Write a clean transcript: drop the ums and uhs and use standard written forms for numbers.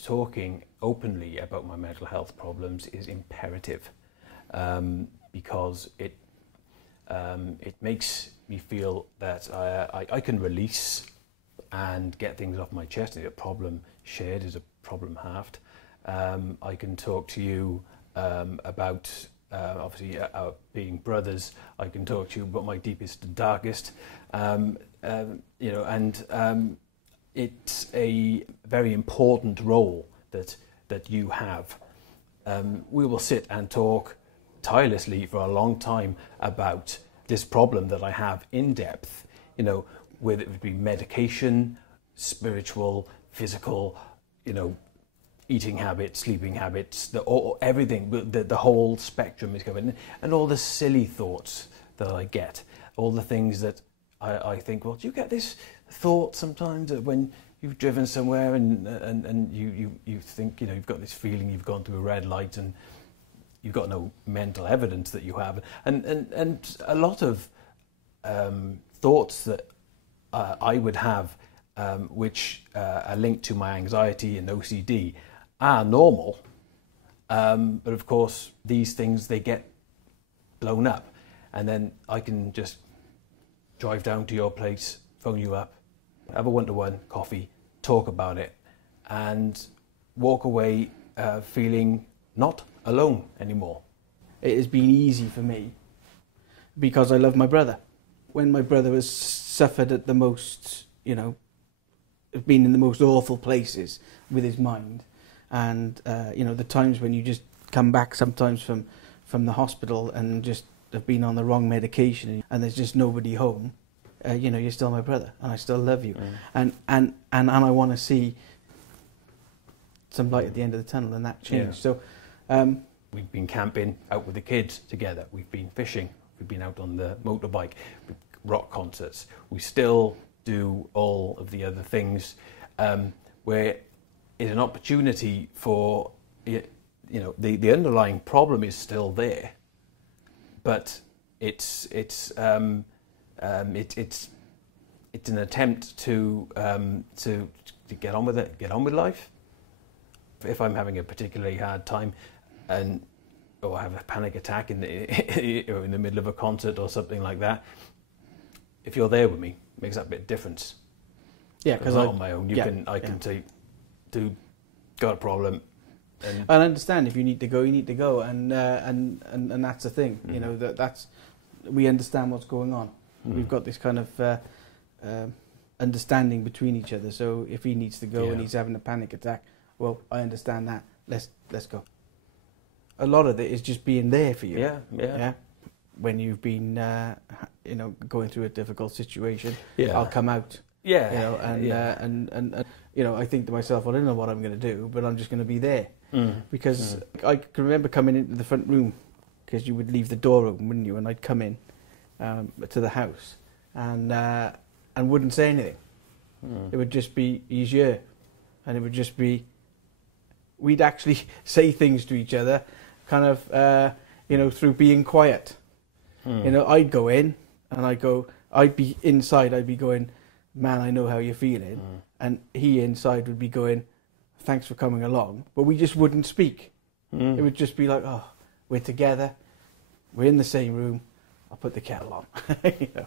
talking openly about my mental health problems is imperative, because it makes me feel that I can release and get things off my chest. A problem shared is a problem halved. I can talk to you about, obviously, being brothers. I can talk to you about my deepest and darkest, you know, and it's a very important role that you have. We will sit and talk tirelessly for a long time about this problem that I have in depth, you know, whether it would be medication, spiritual, physical, you know, eating habits, sleeping habits, everything, the whole spectrum is covered. And all the silly thoughts that I get, all the things that I think, well, do you get this thought sometimes that when you've driven somewhere and you think, you know, you've got this feeling you've gone through a red light and you've got no mental evidence that you have. And a lot of thoughts that I would have, which are linked to my anxiety and OCD, are normal. But of course, these things, they get blown up. And then I can just drive down to your place, phone you up, have a one-to-one coffee, talk about it, and walk away feeling not alone anymore. It has been easy for me because I love my brother. When my brother has suffered at the most, you know, been in the most awful places with his mind, and you know, the times when you just come back sometimes from the hospital and just have been on the wrong medication and there's just nobody home, you know, you're still my brother and I still love you. And I want to see some light at the end of the tunnel and that change. Yeah. So we've been camping out with the kids together, we've been fishing, we've been out on the motorbike, rock concerts. We still do all of the other things, where it's an opportunity for, you know, the underlying problem is still there, but it's an attempt to get on with it, get on with life. If I'm having a particularly hard time or I have a panic attack in the middle of a concert or something like that, if you're there with me, it makes that bit of difference. Yeah, because I'm not on my own. I can say, dude, got a problem. And I understand if you need to go, you need to go, and that's the thing. You know, that's we understand what's going on. We've got this kind of understanding between each other. So if he needs to go and he's having a panic attack, well, I understand that. Let's go. A lot of it is just being there for you. Yeah. When you've been, you know, going through a difficult situation, I'll come out. Yeah. You know, and you know, I think to myself, well, I don't know what I'm going to do, but I'm just going to be there. Because I can remember coming into the front room, because you would leave the door open, wouldn't you? And I'd come in to the house and wouldn't say anything. It would just be, he's here. And it would just be, we'd actually say things to each other, kind of, you know, through being quiet. You know, I'd go in and I'd be inside, I'd be going, man, I know how you're feeling. And he inside would be going, thanks for coming along. But we just wouldn't speak. It would just be like, oh, we're together, we're in the same room, I'll put the kettle on. You know.